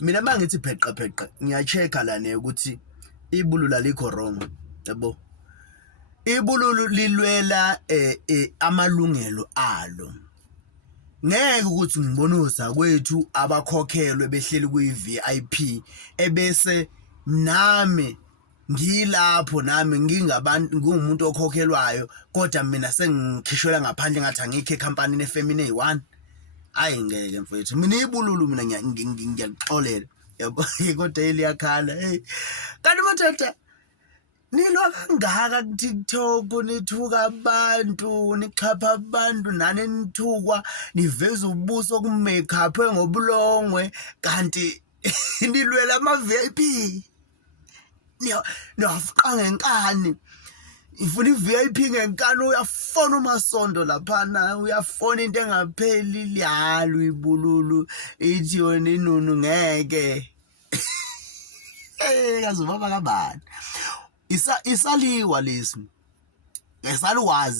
mina mangithi pheqa ngiyachecka lana ukuthi ibululu alikho wrong yabo. Ibululu lilwela amalungelo alo. Ngeke ukuthi ngibonuza kwethu abakhokhelwe behleli kuyi-VIP ebese nami ngilapho nami ngingabantu ngumuntu okhokhelwayo kodwa mina sengikhishwela ngaphandle ngathi angikho ecompany efemini eyi1. Hayi ngeke mfowethu mina ibululu mina ngiyalixolela yabo kodwa eliyakhala kanti mathata nilwa kangaka ku TikTok nithuka abantu nixhapha abantu nani nithukwa niveza ubuso ku makeup ngobulongwe kanti nilwela ama VIP niyafuqa ngenkani ifuna i-VIP ngenkani uyafona uMasondo laphana uyafona into engapheli liyalo ibululu ithi yona inunu ngeke kazobaba kabani isaliwa lesi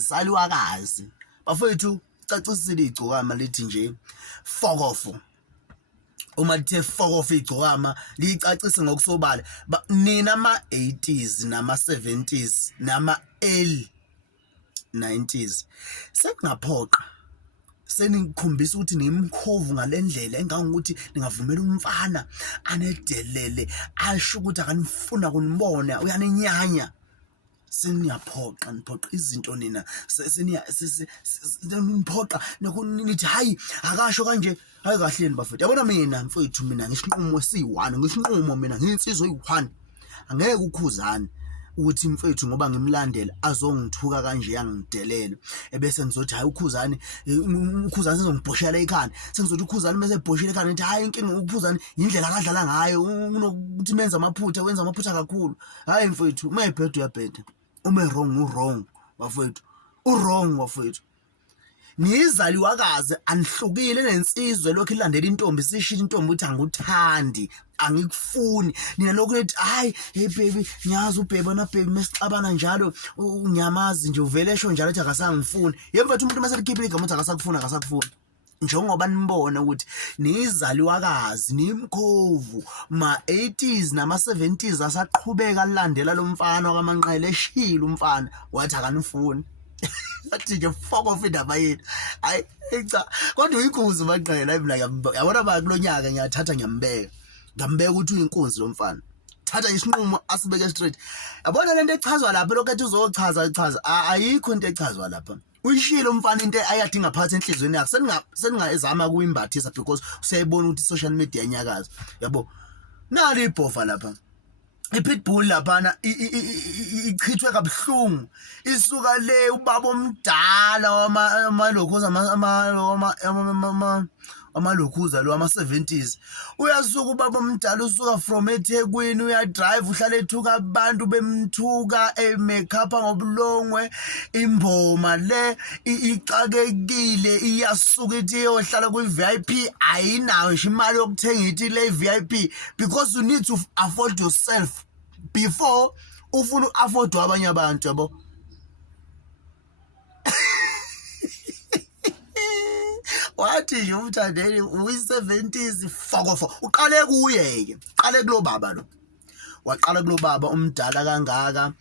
saliwakazi bafowethu cacisile igcokama lithi nje fokofo uma lithe fokofo igcokama licacise ngokusobala nina ama-80s nama-70s nama-early 90s sekungaphoqa senikhombisa ukuthi nimkhovu ngalendlela engangokuthi ningavumela umfana anedelele asho ukuthi akanifuna kunibona uyaninyanya seniyaphoqa niphoqa izinto nina seniyaphoqa nithi hayi akasho kanje hayi kahleni bafethu yabona mina mfethu mina ngisinqumo esiyi1 ngisinqumo mina nginsizwe eyi1 angeke ukhuzane ukuthi mfethu ngoba ngimlandela azongithuka kanje yangidelele ebese ngizothi hayi ukhuzane sezongibhoshela ekhanda sengizothi ukhuzane bese ebhoshela ekhanda ngithi hayi inkinga ukhuzane indlela akadlala ngayo unokuthi wenza amaphutha kakhulu hayi mfethu uma ebhedwe uyabheda uma wrong bafethu wrong wafethu nizaliwakazi anihlukile nensizwe lokho ilandela intombi sishila intombi ukuthi angikuthandi angikufuni nina lokho lethi hayi hey baby ngiyazi ubhebe na baby mesixabana njalo unyamazi nje uvele esho njalo ethi akasangifuni yemfethu umuntu maselikhipha igama uthi akasakufuni njengoba nibona ukuthi nizaliwakazi nimkhovu ma-80s nama-70s asaqhubeka landela lo mfana wakaManqele eshila umfana wathi akanifuni athi nje fuck off indaba yethu hayi cha kodwa uyinkunzi uManqele hayi mina yabona ba kulonyaka ngiyathatha ngiyambeka ukuthi uyinkunzi lo mfana thatha isinqumo asibeke straight yabona lento echazwa lapha lokho ethi uzochaza ayikho into echazwa lapha uyishilo umfana into ayadinga phakathi enhlizweni yakhe seningazama kuyimbathisa because usayibona ukuthi social media inyakaza yabo nali ibhofa lapha iPitbull laphana ichithwe kabuhlungu isuka le ubaba omdala wamalokhoza amalokhuza lo ama-70s uyasuka ubaba omdala usuka from eThekwini uyadrive uhlala ethuka abantu bemthuka makeup ngobulongwe imboma le icakekile iyasuka ithi yohlala kwi-VIP ayinayo nje imali yokuthenga ithi le VIP because you need to afford yourself before ufuna u-afford abanye abantu yabo wathi nje umthandeni uyi-70s fokofo uqale kuye-ke uqale kulo baba lo waqala kulo baba umdala kangaka